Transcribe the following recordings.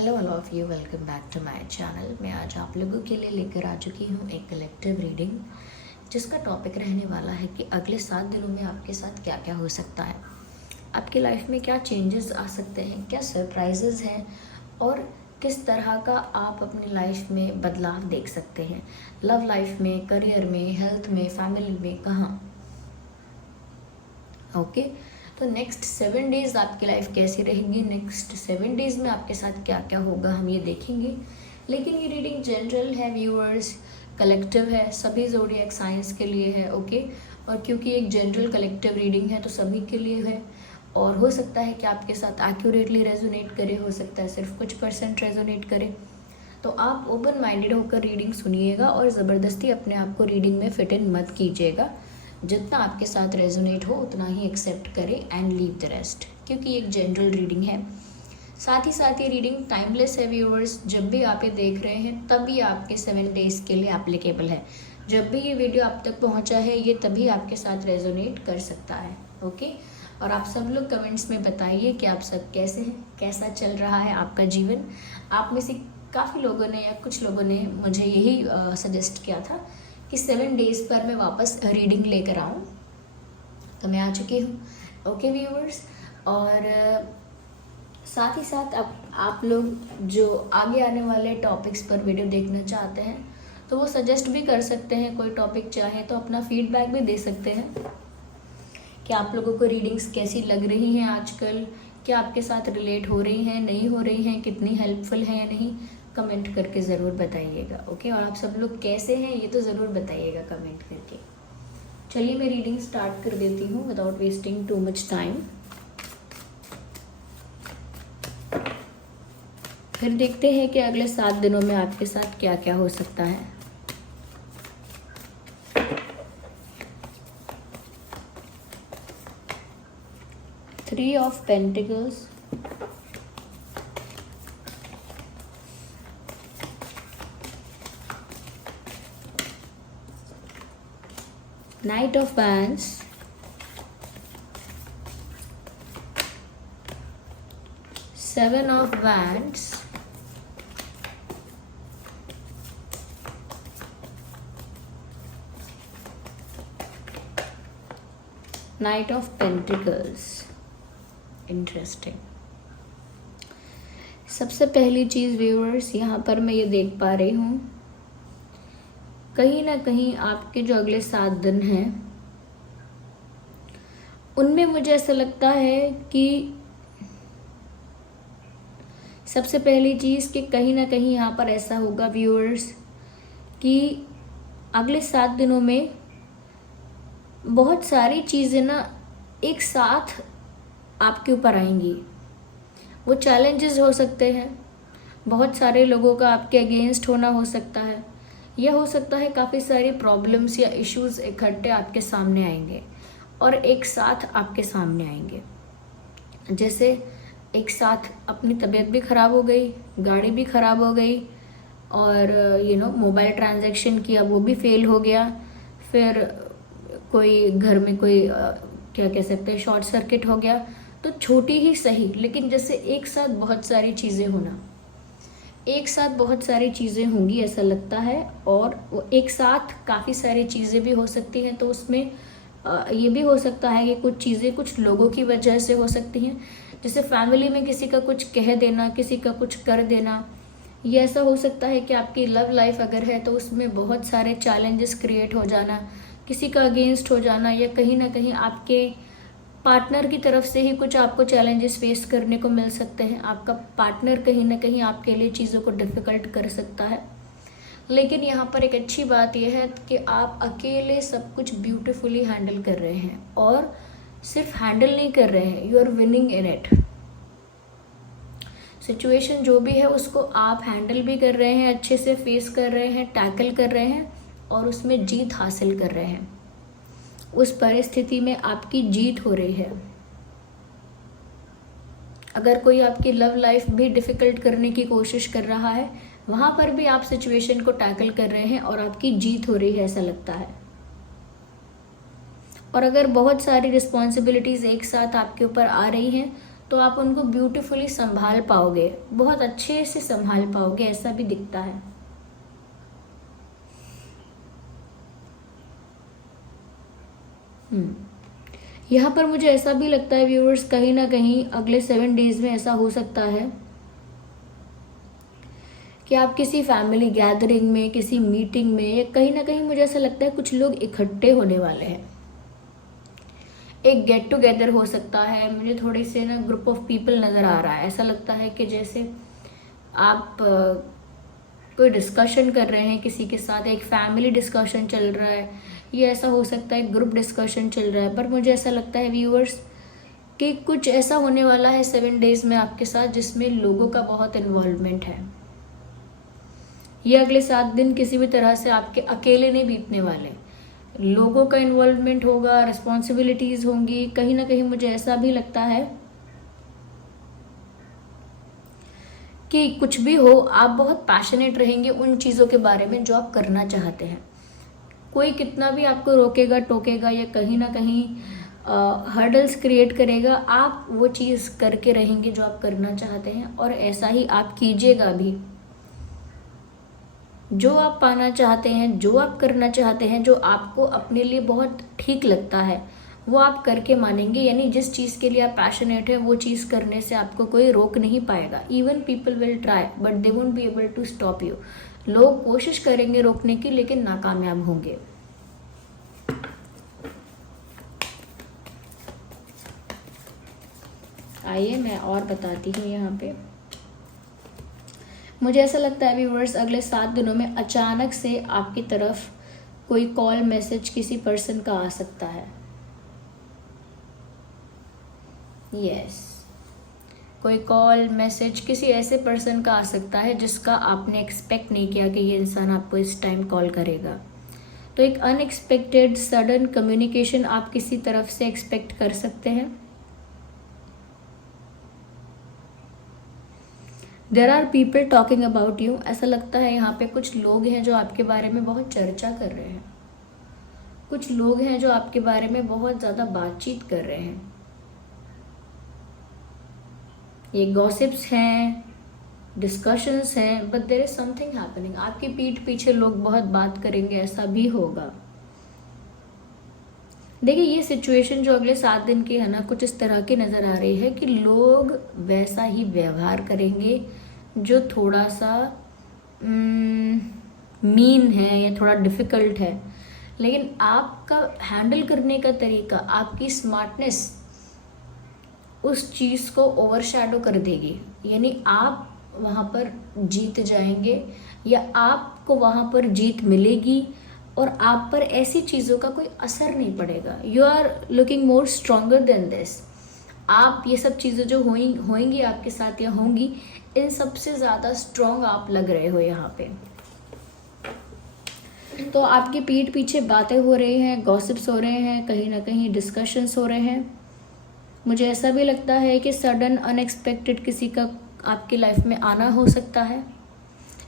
Hello all of you, welcome back to my channel. मैं आज आप लोगों के लिए लेकर आ चुकी हूँ एक कलेक्टिव रीडिंग, जिसका टॉपिक रहने वाला है कि अगले 7 दिनों में आपके साथ क्या क्या हो सकता है, आपकी लाइफ में क्या चेंजेस आ सकते हैं, क्या सरप्राइजेज हैं और किस तरह का आप अपनी लाइफ में बदलाव देख सकते हैं। लव लाइफ में, करियर में, हेल्थ में, फैमिली में, कहाँ। ओके तो नेक्स्ट 7 डेज़ आपकी लाइफ कैसी रहेगी, नेक्स्ट 7 डेज़ में आपके साथ क्या क्या होगा, हम ये देखेंगे। लेकिन ये रीडिंग जनरल है व्यूअर्स, कलेक्टिव है, सभी ज़ोडिएक साइंस के लिए है। ओके और क्योंकि एक जनरल कलेक्टिव रीडिंग है तो सभी के लिए है, और हो सकता है कि आपके साथ एक्यूरेटली रेजोनेट करे, हो सकता है सिर्फ कुछ % रेजोनेट करे। तो आप ओपन माइंडेड होकर रीडिंग सुनिएगा और ज़बरदस्ती अपने आप को रीडिंग में फिट इन मत कीजिएगा। जितना आपके साथ रेजोनेट हो उतना ही एक्सेप्ट करें एंड लीव द रेस्ट, क्योंकि एक जनरल रीडिंग है। साथ ही रीडिंग टाइमलेस है व्यूअर्स, जब भी आप ये देख रहे हैं तभी आपके 7 डेज़ के लिए एप्लीकेबल है। जब भी ये वीडियो आप तक पहुंचा है ये तभी आपके साथ रेजोनेट कर सकता है। ओके और आप सब लोग कमेंट्स में बताइए कि आप सब कैसे हैं, कैसा चल रहा है आपका जीवन। आप में से काफ़ी लोगों ने या कुछ लोगों ने मुझे यही सजेस्ट किया था कि 7 डेज़ पर मैं वापस रीडिंग लेकर आऊँ, तो मैं आ चुकी हूँ। ओके व्यूअर्स, और साथ ही साथ अब आप लोग जो आगे आने वाले टॉपिक्स पर वीडियो देखना चाहते हैं तो वो सजेस्ट भी कर सकते हैं। कोई टॉपिक चाहे तो अपना फीडबैक भी दे सकते हैं कि आप लोगों को रीडिंग्स कैसी लग रही हैं आजकल, क्या आपके साथ रिलेट हो रही हैं, नहीं हो रही हैं, कितनी हेल्पफुल है या नहीं, कमेंट करके ज़रूर बताइएगा। ओके और आप सब लोग कैसे हैं ये तो ज़रूर बताइएगा कमेंट करके। चलिए मैं रीडिंग स्टार्ट कर देती हूँ without wasting too much time. फिर देखते हैं कि अगले 7 दिनों में आपके साथ क्या क्या हो सकता है। Three of Pentacles, Knight of Wands, Seven of Wands, Knight of Pentacles। Interesting. सबसे पहली चीज़ व्यूअर्स, यहाँ पर मैं ये देख पा रही हूँ कहीं ना कहीं आपके जो अगले 7 दिन हैं उनमें मुझे ऐसा लगता है कि सबसे पहली चीज़ कि कहीं ना कहीं यहाँ पर ऐसा होगा व्यूअर्स कि अगले 7 दिनों में बहुत सारी चीज़ें ना एक साथ आपके ऊपर आएंगी। वो चैलेंजेस हो सकते हैं, बहुत सारे लोगों का आपके अगेंस्ट होना हो सकता है, यह हो सकता है काफ़ी सारी प्रॉब्लम्स या इश्यूज इकट्ठे आपके सामने आएंगे और एक साथ आपके सामने आएंगे। जैसे एक साथ अपनी तबीयत भी ख़राब हो गई, गाड़ी भी ख़राब हो गई, और मोबाइल ट्रांजैक्शन किया वो भी फेल हो गया, फिर कोई घर में कोई क्या कह सकते हैं शॉर्ट सर्किट हो गया। तो छोटी ही सही, लेकिन जैसे एक साथ बहुत सारी चीज़ें होना, एक साथ बहुत सारी चीज़ें होंगी ऐसा लगता है, और वो एक साथ काफ़ी सारी चीज़ें भी हो सकती हैं। तो उसमें ये भी हो सकता है कि कुछ चीज़ें कुछ लोगों की वजह से हो सकती हैं, जैसे फैमिली में किसी का कुछ कह देना, किसी का कुछ कर देना। ये ऐसा हो सकता है कि आपकी लव लाइफ अगर है तो उसमें बहुत सारे चैलेंजेस क्रिएट हो जाना, किसी का अगेंस्ट हो जाना, या कहीं ना कहीं आपके पार्टनर की तरफ से ही कुछ आपको चैलेंजेस फेस करने को मिल सकते हैं। आपका पार्टनर कहीं ना कहीं आपके लिए चीज़ों को डिफ़िकल्ट कर सकता है। लेकिन यहाँ पर एक अच्छी बात यह है कि आप अकेले सब कुछ ब्यूटीफुली हैंडल कर रहे हैं, और सिर्फ हैंडल नहीं कर रहे हैं, you are winning in it. Situation जो भी है उसको आप हैंडल भी कर रहे हैं, अच्छे से फेस कर रहे हैं, टैकल कर रहे हैं और उसमें जीत हासिल कर रहे हैं। उस परिस्थिति में आपकी जीत हो रही है। अगर कोई आपकी लव लाइफ भी डिफ़िकल्ट करने की कोशिश कर रहा है, वहाँ पर भी आप सिचुएशन को टैकल कर रहे हैं और आपकी जीत हो रही है ऐसा लगता है। और अगर बहुत सारी रिस्पॉन्सिबिलिटीज़ एक साथ आपके ऊपर आ रही हैं तो आप उनको ब्यूटीफुली संभाल पाओगे, बहुत अच्छे से संभाल पाओगे, ऐसा भी दिखता है। यहाँ पर मुझे ऐसा भी लगता है व्यूअर्स, कहीं ना कहीं अगले 7 डेज में ऐसा हो सकता है कि आप किसी फैमिली गैदरिंग में, किसी मीटिंग में, या कहीं ना कहीं मुझे ऐसा लगता है कुछ लोग इकट्ठे होने वाले हैं। एक गेट टुगेदर हो सकता है। मुझे थोड़ी से ना ग्रुप ऑफ पीपल नज़र आ रहा है। ऐसा लगता है कि जैसे आप कोई डिस्कशन कर रहे हैं किसी के साथ, एक फैमिली डिस्कशन चल रहा है, ये ऐसा हो सकता है ग्रुप डिस्कशन चल रहा है। पर मुझे ऐसा लगता है व्यूअर्स कि कुछ ऐसा होने वाला है 7 डेज में आपके साथ जिसमें लोगों का बहुत इन्वॉल्वमेंट है। ये अगले 7 दिन किसी भी तरह से आपके अकेले नहीं बीतने वाले, लोगों का इन्वॉल्वमेंट होगा, रिस्पॉन्सिबिलिटीज होंगी। कहीं ना कहीं मुझे ऐसा भी लगता है कि कुछ भी हो, आप बहुत पैशनेट रहेंगे उन चीज़ों के बारे में जो आप करना चाहते हैं। कोई कितना भी आपको रोकेगा, टोकेगा या कहीं ना कहीं हर्डल्स क्रिएट करेगा, आप वो चीज़ करके रहेंगे जो आप करना चाहते हैं, और ऐसा ही आप कीजिएगा भी। जो आप पाना चाहते हैं, जो आप करना चाहते हैं, जो आपको अपने लिए बहुत ठीक लगता है, वो आप करके मानेंगे। यानी जिस चीज़ के लिए आप पैशनेट है वो चीज़ करने से आपको कोई रोक नहीं पाएगा। Even people will try but they won't be able to stop you. लोग कोशिश करेंगे रोकने की लेकिन नाकामयाब होंगे। आइए मैं और बताती हूँ। यहाँ पे मुझे ऐसा लगता है व्यूअर्स अगले 7 दिनों में अचानक से आपकी तरफ कोई कॉल मैसेज किसी पर्सन का आ सकता है। यस, कोई कॉल मैसेज किसी ऐसे पर्सन का आ सकता है जिसका आपने एक्सपेक्ट नहीं किया कि ये इंसान आपको इस टाइम कॉल करेगा। तो एक अनएक्सपेक्टेड सडन कम्युनिकेशन आप किसी तरफ से एक्सपेक्ट कर सकते हैं। There are people talking about you. ऐसा लगता है यहाँ पे कुछ लोग हैं जो आपके बारे में बहुत चर्चा कर रहे हैं, कुछ लोग हैं जो आपके बारे में बहुत ज़्यादा बातचीत कर रहे हैं। ये गॉसिप्स हैं, डिस्कशंस हैं, but there is something happening. आपकी पीठ पीछे लोग बहुत बात करेंगे, ऐसा भी होगा। देखिए ये सिचुएशन जो अगले 7 दिन की है ना, कुछ इस तरह की नज़र आ रही है कि लोग वैसा ही व्यवहार करेंगे जो थोड़ा सा मीन है या थोड़ा डिफ़िकल्ट है, लेकिन आपका हैंडल करने का तरीका, आपकी स्मार्टनेस उस चीज़ को ओवरशैडो कर देगी। यानी आप वहाँ पर जीत जाएंगे या आपको वहाँ पर जीत मिलेगी और आप पर ऐसी चीज़ों का कोई असर नहीं पड़ेगा। You are looking more stronger than this. आप ये सब चीज़ें जो होंगी आपके साथ या होंगी, इन सबसे ज़्यादा स्ट्रॉन्ग आप लग रहे हो यहाँ पे। तो आपकी पीठ पीछे बातें हो रही हैं, गॉसिप्स हो रहे हैं, कहीं ना कहीं डिस्कशंस हो रहे हैं। मुझे ऐसा भी लगता है कि सडन अनएक्सपेक्टेड किसी का आपकी लाइफ में आना हो सकता है,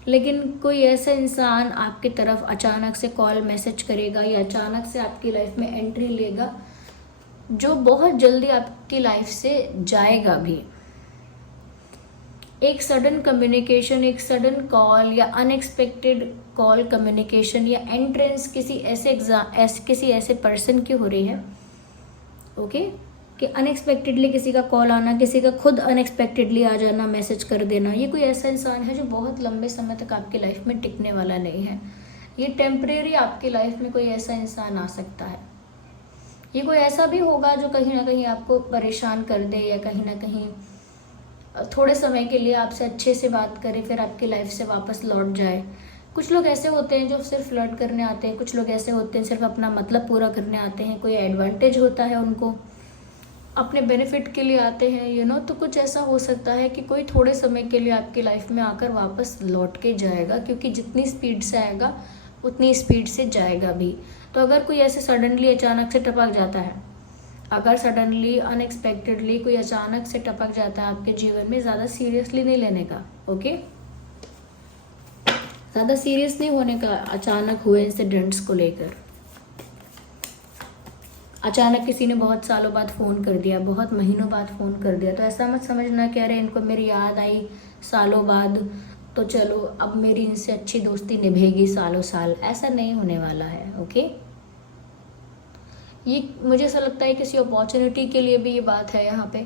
लेकिन कोई ऐसा इंसान आपकी तरफ अचानक से कॉल मैसेज करेगा या अचानक से आपकी लाइफ में एंट्री लेगा जो बहुत जल्दी आपकी लाइफ से जाएगा भी। एक सडन कम्युनिकेशन, एक सडन कॉल या अनएक्सपेक्टेड कॉल कम्युनिकेशन या एंट्रेंस किसी ऐसे पर्सन की हो रही है। ओके कि अनएक्सपेक्टेडली किसी का कॉल आना, किसी का खुद अनएक्सपेक्टेडली आ जाना, मैसेज कर देना। ये कोई ऐसा इंसान है जो बहुत लंबे समय तक आपकी लाइफ में टिकने वाला नहीं है। ये टेम्परेरी आपकी लाइफ में कोई ऐसा इंसान आ सकता है। ये कोई ऐसा भी होगा जो कहीं ना कहीं आपको परेशान कर दे या कहीं ना कहीं थोड़े समय के लिए आपसे अच्छे से बात करे फिर आपकी लाइफ से वापस लौट जाए। कुछ लोग ऐसे होते हैं जो सिर्फ फ्लर्ट करने आते हैं, कुछ लोग ऐसे होते हैं सिर्फ अपना मतलब पूरा करने आते हैं, कोई एडवांटेज होता है उनको, अपने बेनिफिट के लिए आते हैं तो कुछ ऐसा हो सकता है कि कोई थोड़े समय के लिए आपकी लाइफ में आकर वापस लौट के जाएगा, क्योंकि जितनी स्पीड से आएगा उतनी स्पीड से जाएगा भी। तो अगर कोई ऐसे सडनली अचानक से टपक जाता है, अगर सडनली अनएक्सपेक्टेडली कोई अचानक से टपक जाता है आपके जीवन में, ज़्यादा सीरियसली नहीं लेने का। ओके, ज़्यादा सीरियस नहीं होने का अचानक हुए इंसिडेंट्स को लेकर। अचानक किसी ने बहुत सालों बाद फ़ोन कर दिया, बहुत महीनों बाद फ़ोन कर दिया, तो ऐसा मत समझना कि अरे इनको मेरी याद आई सालों बाद, तो चलो अब मेरी इनसे अच्छी दोस्ती निभेगी सालों साल। ऐसा नहीं होने वाला है, ओके। ये मुझे ऐसा लगता है किसी अपॉर्चुनिटी के लिए भी ये बात है यहाँ पे।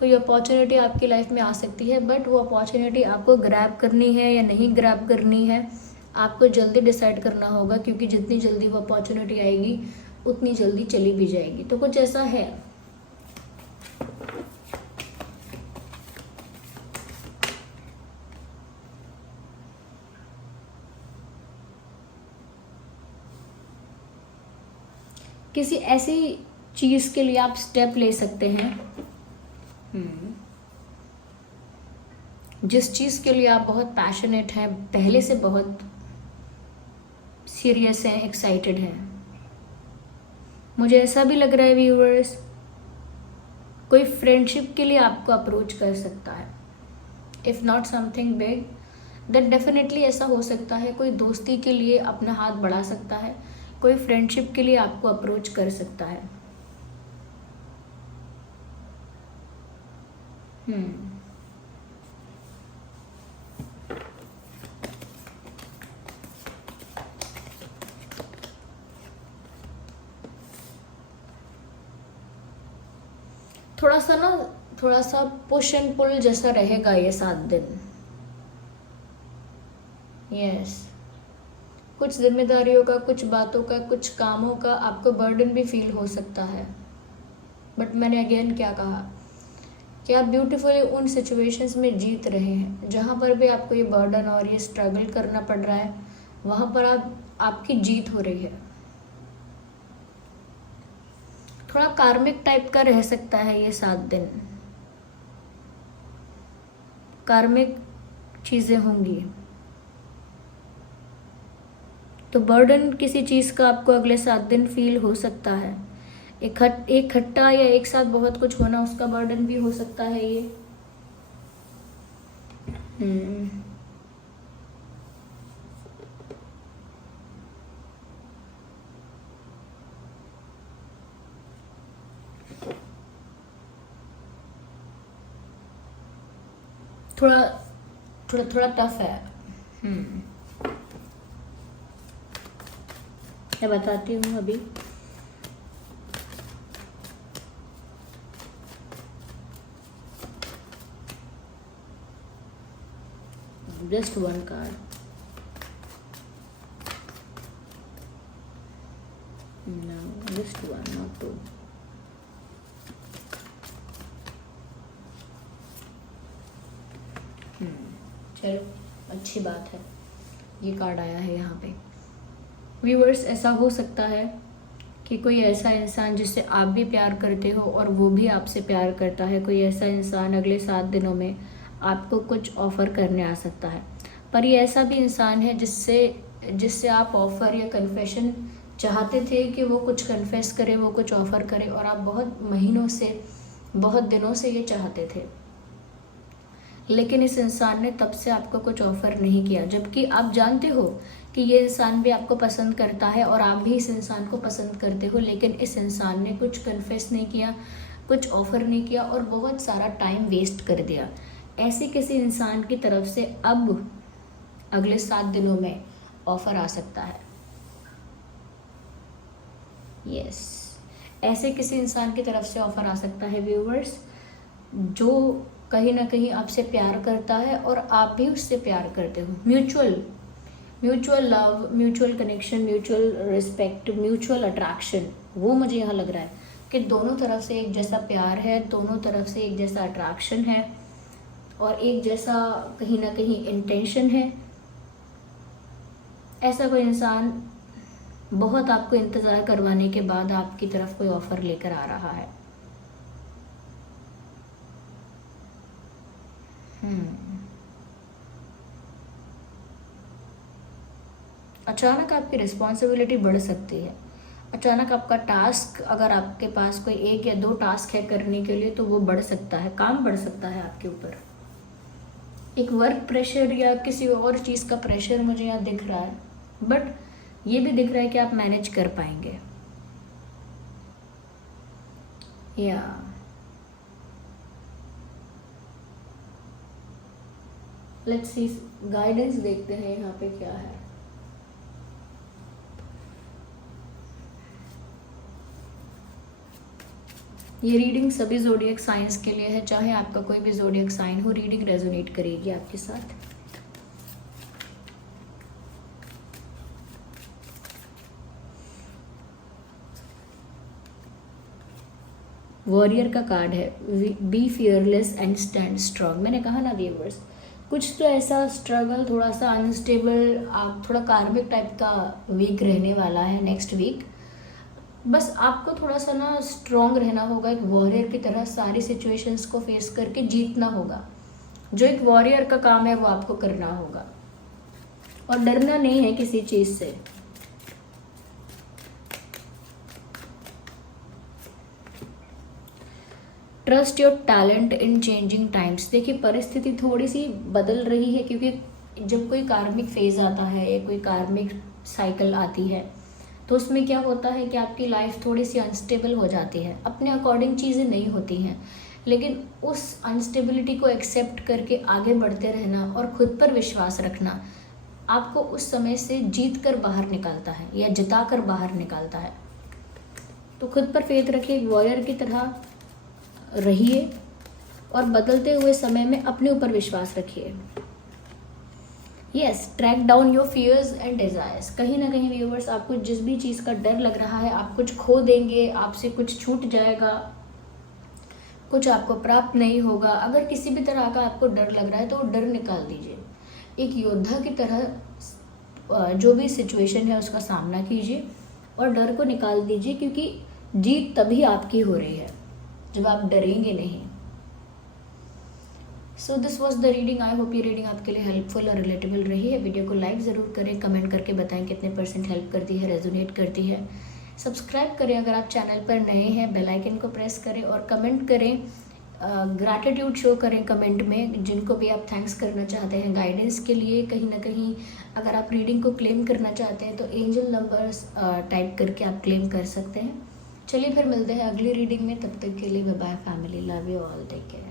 कोई अपॉर्चुनिटी आपकी लाइफ में आ सकती है, बट वो अपॉर्चुनिटी आपको ग्रैब करनी है या नहीं ग्रैब करनी है, आपको जल्दी डिसाइड करना होगा, क्योंकि जितनी जल्दी वो अपॉर्चुनिटी आएगी उतनी जल्दी चली भी जाएगी। तो कुछ ऐसा है। किसी ऐसी चीज के लिए आप स्टेप ले सकते हैं जिस चीज के लिए आप बहुत पैशनेट हैं, पहले से बहुत सीरियस हैं, एक्साइटेड हैं। मुझे ऐसा भी लग रहा है व्यूअर्स, कोई फ्रेंडशिप के लिए आपको अप्रोच कर सकता है। If not something big, that definitely ऐसा हो सकता है। कोई दोस्ती के लिए अपना हाथ बढ़ा सकता है, कोई फ्रेंडशिप के लिए आपको अप्रोच कर सकता है। थोड़ा सा पुश एंड पुल जैसा रहेगा ये 7 दिन। यस, कुछ जिम्मेदारियों का, कुछ बातों का, कुछ कामों का आपको बर्डन भी फील हो सकता है। बट मैंने अगेन क्या कहा कि आप ब्यूटीफुली उन सिचुएशंस में जीत रहे हैं जहाँ पर भी आपको ये बर्डन और ये स्ट्रगल करना पड़ रहा है, वहाँ पर आपकी जीत हो रही है। थोड़ा कार्मिक टाइप का रह सकता है ये 7 दिन, कार्मिक चीज़ें होंगी। तो बर्डन किसी चीज़ का आपको अगले 7 दिन फील हो सकता है। एक खट्टा या एक साथ बहुत कुछ होना, उसका बर्डन भी हो सकता है ये। थोड़ा टफ है। मैं बताती हूँ अभी। Just 1 card. No, just 1, not 2. चलो, अच्छी बात है, ये कार्ड आया है यहाँ पे। व्यूअर्स, ऐसा हो सकता है कि कोई ऐसा इंसान जिससे आप भी प्यार करते हो और वो भी आपसे प्यार करता है, कोई ऐसा इंसान अगले 7 दिनों में आपको कुछ ऑफ़र करने आ सकता है। पर ये ऐसा भी इंसान है जिससे आप ऑफ़र या कन्फेशन चाहते थे कि वो कुछ कन्फेस करे, वो कुछ ऑफ़र करे, और आप बहुत महीनों से, बहुत दिनों से ये चाहते थे, लेकिन इस इंसान ने तब से आपको कुछ ऑफ़र नहीं किया। जबकि आप जानते हो कि ये इंसान भी आपको पसंद करता है और आप भी इस इंसान को पसंद करते हो, लेकिन इस इंसान ने कुछ कन्फेस नहीं किया, कुछ ऑफ़र नहीं किया और बहुत सारा टाइम वेस्ट कर दिया। ऐसे किसी इंसान की तरफ से अब अगले 7 दिनों में ऑफ़र आ सकता है। यस, ऐसे किसी इंसान की तरफ से ऑफ़र आ सकता है व्यूअर्स, जो कहीं ना कहीं आपसे प्यार करता है और आप भी उससे प्यार करते हो। Mutual love, mutual connection, mutual respect, mutual attraction, वो मुझे यहाँ लग रहा है कि दोनों तरफ से एक जैसा प्यार है, दोनों तरफ से एक जैसा अट्रैक्शन है और एक जैसा कहीं ना कहीं इंटेंशन है। ऐसा कोई इंसान बहुत आपको इंतज़ार करवाने के बाद आपकी तरफ कोई ऑफ़र लेकर आ रहा है। अचानक आपकी रिस्पॉन्सिबिलिटी बढ़ सकती है। अचानक आपका टास्क, अगर आपके पास कोई 1 या 2 टास्क है करने के लिए, तो वो बढ़ सकता है, काम बढ़ सकता है आपके ऊपर। एक वर्क प्रेशर या किसी और चीज़ का प्रेशर मुझे यहाँ दिख रहा है, बट ये भी दिख रहा है कि आप मैनेज कर पाएंगे। या लेट्स सी, गाइडेंस देखते हैं यहाँ पे क्या है। ये रीडिंग सभी ज़ोडिएक साइंस के लिए है, चाहे आपका कोई भी ज़ोडिएक साइन हो, रीडिंग रेजोनेट करेगी आपके साथ। वॉरियर का कार्ड है, be fearless and stand strong. मैंने कहा ना व्यूअर्स, कुछ तो ऐसा स्ट्रगल, थोड़ा सा अनस्टेबल, आप थोड़ा कार्मिक टाइप का वीक रहने वाला है नेक्स्ट वीक। बस आपको थोड़ा सा ना स्ट्रॉन्ग रहना होगा, एक वॉरियर की तरह सारी सिचुएशंस को फेस करके जीतना होगा। जो एक वॉरियर का काम है वो आपको करना होगा, और डरना नहीं है किसी चीज़ से। Trust your talent in changing times. देखिए परिस्थिति थोड़ी सी बदल रही है, क्योंकि जब कोई कार्मिक फेज आता है या कोई कार्मिक साइकिल आती है तो उसमें क्या होता है कि आपकी लाइफ थोड़ी सी अनस्टेबल हो जाती है, अपने अकॉर्डिंग चीज़ें नहीं होती हैं। लेकिन उस अनस्टेबिलिटी को एक्सेप्ट करके आगे बढ़ते रहना और खुद पर विश्वास रखना आपको उस समय से जीत कर बाहर निकालता है या जिता कर बाहर निकालता है। तो खुद पर फेथ रखिए, एक वॉरियर की तरह रहिए और बदलते हुए समय में अपने ऊपर विश्वास रखिए। Yes, track down your fears and desires. कहीं ना कहीं व्यूअर्स, आपको जिस भी चीज़ का डर लग रहा है, आप कुछ खो देंगे, आपसे कुछ छूट जाएगा, कुछ आपको प्राप्त नहीं होगा, अगर किसी भी तरह का आपको डर लग रहा है तो वो डर निकाल दीजिए। एक योद्धा की तरह जो भी सिचुएशन है उसका सामना कीजिए और डर को निकाल दीजिए, क्योंकि जीत तभी आपकी हो रही है जब आप डरेंगे नहीं। So this was the reading. I hope ये रीडिंग आपके लिए हेल्पफुल और रिलेटेबल रही है। वीडियो को लाइक ज़रूर करें, कमेंट करके बताएं कितने % हेल्प करती है, रेजोनेट करती है। सब्सक्राइब करें अगर आप चैनल पर नए हैं, बेल आइकन को प्रेस करें और कमेंट करें, ग्रैटिट्यूड शो करें कमेंट में, जिनको भी आप थैंक्स करना चाहते हैं गाइडेंस के लिए। कहीं ना कहीं अगर आप रीडिंग को क्लेम करना चाहते हैं तो एंजल नंबर्स टाइप करके आप क्लेम कर सकते हैं। चलिए फिर मिलते हैं अगली रीडिंग में, तब तक के लिए bye bye family, love you all, take care.